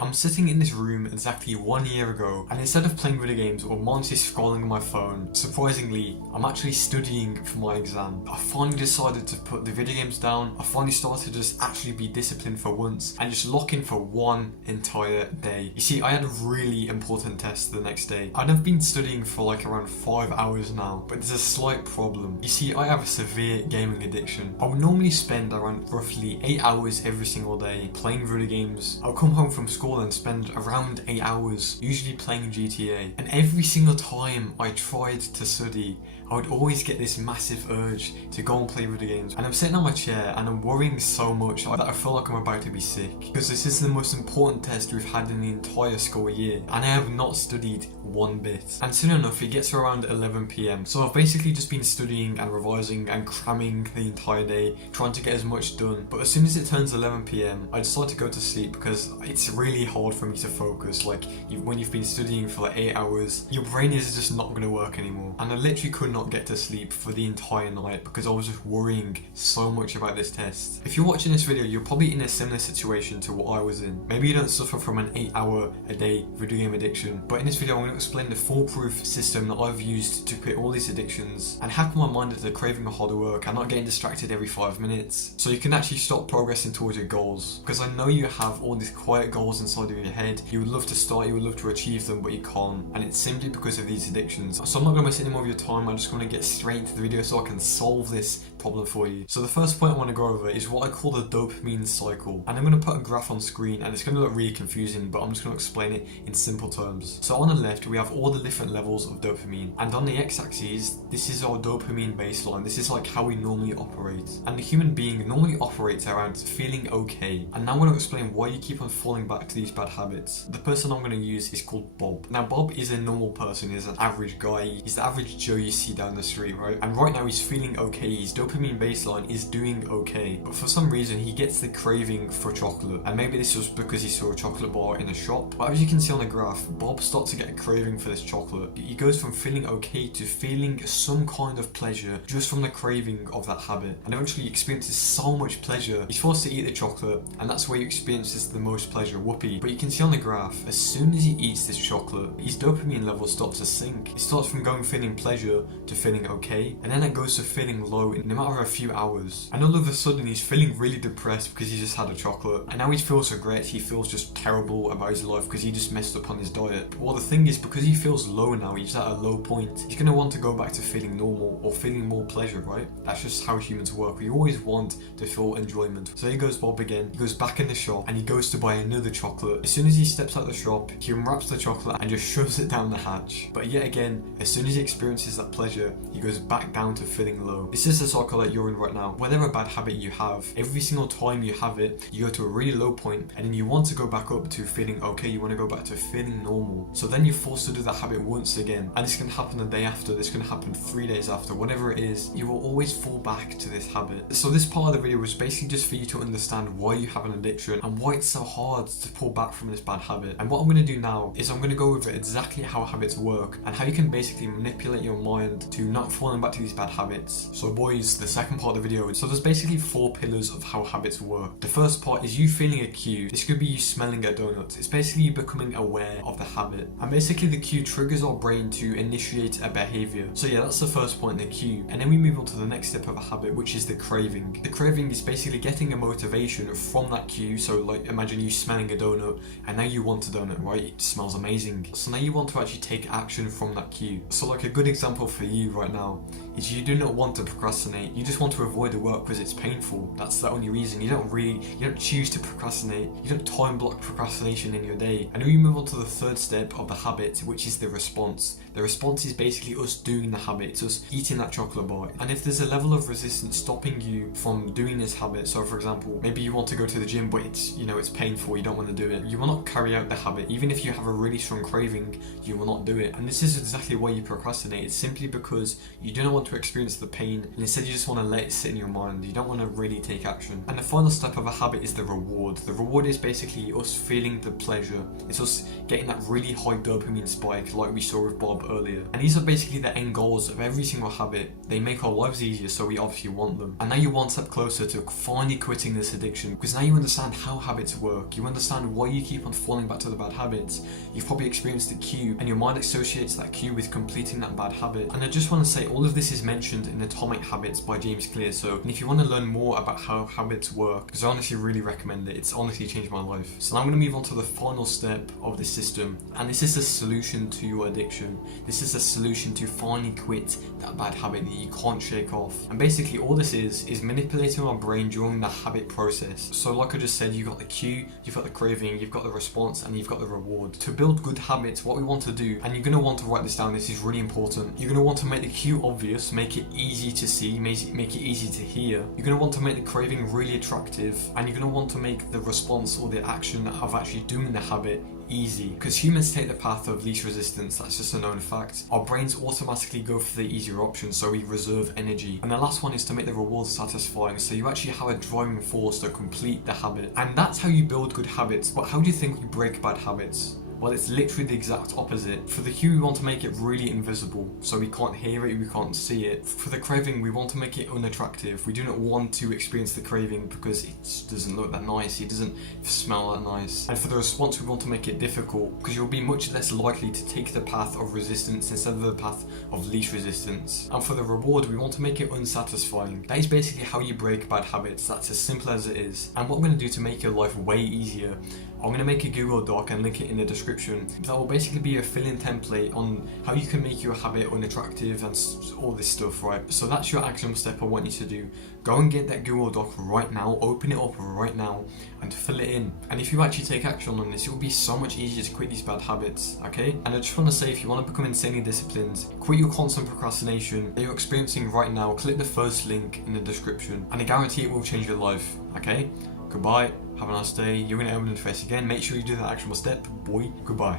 I'm sitting in this room exactly 1 year ago, and instead of playing video games or mindlessly scrolling on my phone, surprisingly, I'm actually studying for my exam. I finally decided to put the video games down. I finally started to just actually be disciplined for once and just lock in for one entire day. You see, I had a really important test the next day. I've been studying for like around 5 hours now, but there's a slight problem. You see, I have a severe gaming addiction. I would normally spend around roughly 8 hours every single day playing video games. I'll come home from school and spend around 8 hours usually playing GTA, and every single time I tried to study, I would always get this massive urge to go and play video games. And I'm sitting on my chair and I'm worrying so much that I feel like I'm about to be sick, because this is the most important test we've had in the entire school year and I have not studied one bit. And soon enough it gets around 11 PM, so I've basically just been studying and revising and cramming the entire day, trying to get as much done. But as soon as it turns 11 PM I decide to go to sleep, because it's really hard for me to focus. Like, when you've been studying for like 8 hours, your brain is just not going to work anymore. And I literally could not get to sleep for the entire night because I was just worrying so much about this test. If you're watching this video, you're probably in a similar situation to what I was in. Maybe you don't suffer from an 8-hour a day video game addiction, but in this video I'm going to explain the foolproof system that I've used to quit all these addictions and hack my mind into craving harder work and not getting distracted every 5 minutes, so you can actually stop progressing towards your goals. Because I know you have all these quiet goals inside of your head. You would love to start, you would love to achieve them, but you can't, and it's simply because of these addictions. So I'm not going to waste any more of your time. I'm just going to get straight into the video so I can solve this problem for you. So the first point I want to go over is what I call the dopamine cycle, and I'm going to put a graph on screen and it's going to look really confusing, but I'm just going to explain it in simple terms. So on the left we have all the different levels of dopamine, and on the x-axis this is our dopamine baseline. This is like how we normally operate, and the human being normally operates around feeling okay. And now I'm going to explain why you keep on falling back to these bad habits. The person I'm going to use is called Bob. Now Bob is a normal person, he's an average guy, he's the average Joe you see down the street, right? And right now he's feeling okay, his dopamine baseline is doing okay, but for some reason he gets the craving for chocolate, and maybe this was because he saw a chocolate bar in a shop. But as you can see on the graph, Bob starts to get a craving for this chocolate. He goes from feeling okay to feeling some kind of pleasure just from the craving of that habit, and eventually he experiences so much pleasure he's forced to eat the chocolate, and that's where he experiences the most pleasure. Whoopee. But you can see on the graph, as soon as he eats this chocolate, his dopamine level starts to sink. It starts from going feeling pleasure to feeling okay, and then it goes to feeling low in a matter of a few hours. And all of a sudden he's feeling really depressed because he just had a chocolate, and now he feels regret, he feels just terrible about his life because he just messed up on his diet. But well, the thing is, because he feels low now, he's at a low point, he's going to want to go back to feeling normal or feeling more pleasure, right? That's just how humans work. We always want to feel enjoyment. So here goes Bob again. He goes back in the shop and he goes to buy another chocolate. As soon as he steps out the shop, he unwraps the chocolate and just shoves it down the hatch. But yet again, as soon as he experiences that pleasure, he goes back down to feeling low. This is the cycle that you're in right now. Whatever bad habit you have, every single time you have it, you go to a really low point and then you want to go back up to feeling okay, you want to go back to feeling normal. So then you're forced to do that habit once again, and this can happen the day after, this can happen 3 days after, whatever it is, you will always fall back to this habit. So this part of the video was basically just for you to understand why you have an addiction and why it's so hard to pull back from this bad habit. And what I'm going to do now is I'm going to go over exactly how habits work and how you can basically manipulate your mind to not falling back to these bad habits. So boys, the second part of the video, so there's basically 4 pillars of how habits work. The first part is you feeling a cue. This could be you smelling a donut. It's basically you becoming aware of the habit, and basically the cue triggers our brain to initiate a behavior. So yeah, that's the first point, the cue. And then we move on to the next step of a habit, which is the craving. The craving is basically getting a motivation from that cue. So like, imagine you smelling a donut and now you want a donut, right? It smells amazing. So now you want to actually take action from that cue. So like a good example for you right now is you do not want to procrastinate. You just want to avoid the work because it's painful. That's the only reason. You don't choose to procrastinate. You don't time block procrastination in your day. And then we move on to the third step of the habit, which is the response. The response is basically us doing the habit. It's us eating that chocolate bar. And if there's a level of resistance stopping you from doing this habit, so for example, maybe you want to go to the gym, but it's painful, you don't want to do it, you will not carry out the habit. Even if you have a really strong craving, you will not do it. And this is exactly why you procrastinate. It's simply because you do not want to experience the pain, and instead you just want to let it sit in your mind. You don't want to really take action. And the final step of a habit is the reward. The reward is basically us feeling the pleasure. It's us getting that really high dopamine spike like we saw with Bob earlier. And these are basically the end goals of every single habit. They make our lives easier, so we obviously want them. And now you're one step closer to finally quitting this addiction, because now you understand how habits work. You understand why you keep on falling back to the bad habits. You've probably experienced the cue, and your mind associates that cue with completing that bad habit. And I just want to say, all of this is mentioned in Atomic Habits by James Clear. So if you want to learn more about how habits work, because I honestly really recommend it. It's honestly changed my life. So now I'm going to move on to the final step of this system, and this is the solution to your addiction. This is the solution to finally quit that bad habit that you can't shake off. And basically all this is manipulating our brain during the habit process. So like I just said, you've got the cue, you've got the craving, you've got the response, and you've got the reward. To build good habits, what we want to do, and you're going to want to write this down, this is really important, you're going to want to make the cue obvious, make it easy to see, make it easy to hear. You're going to want to make the craving really attractive, and you're going to want to make the response or the action of actually doing the habit easy, because humans take the path of least resistance. That's just a known fact. Our brains automatically go for the easier option, so we reserve energy. And the last one is to make the reward satisfying, so you actually have a driving force to complete the habit. And that's how you build good habits. But how do you think we break bad habits? Well, it's literally the exact opposite. For the cue, we want to make it really invisible, so we can't hear it, we can't see it. For the craving, we want to make it unattractive. We do not want to experience the craving because it doesn't look that nice, it doesn't smell that nice. And for the response, we want to make it difficult, because you'll be much less likely to take the path of resistance instead of the path of least resistance. And for the reward, we want to make it unsatisfying. That is basically how you break bad habits. That's as simple as it is. And what I'm going to do to make your life way easier, I'm going to make a Google Doc and link it in the description. That will basically be a fill-in template on how you can make your habit unattractive and all this stuff, right? So that's your action step I want you to do. Go and get that Google Doc right now, open it up right now, and fill it in. And if you actually take action on this, it will be so much easier to quit these bad habits, okay? And I just want to say, if you want to become insanely disciplined, quit your constant procrastination that you're experiencing right now, click the first link in the description, and I guarantee it will change your life, okay? Goodbye, have a nice day, you're going to open the face again, make sure you do that actionable step, boy, goodbye.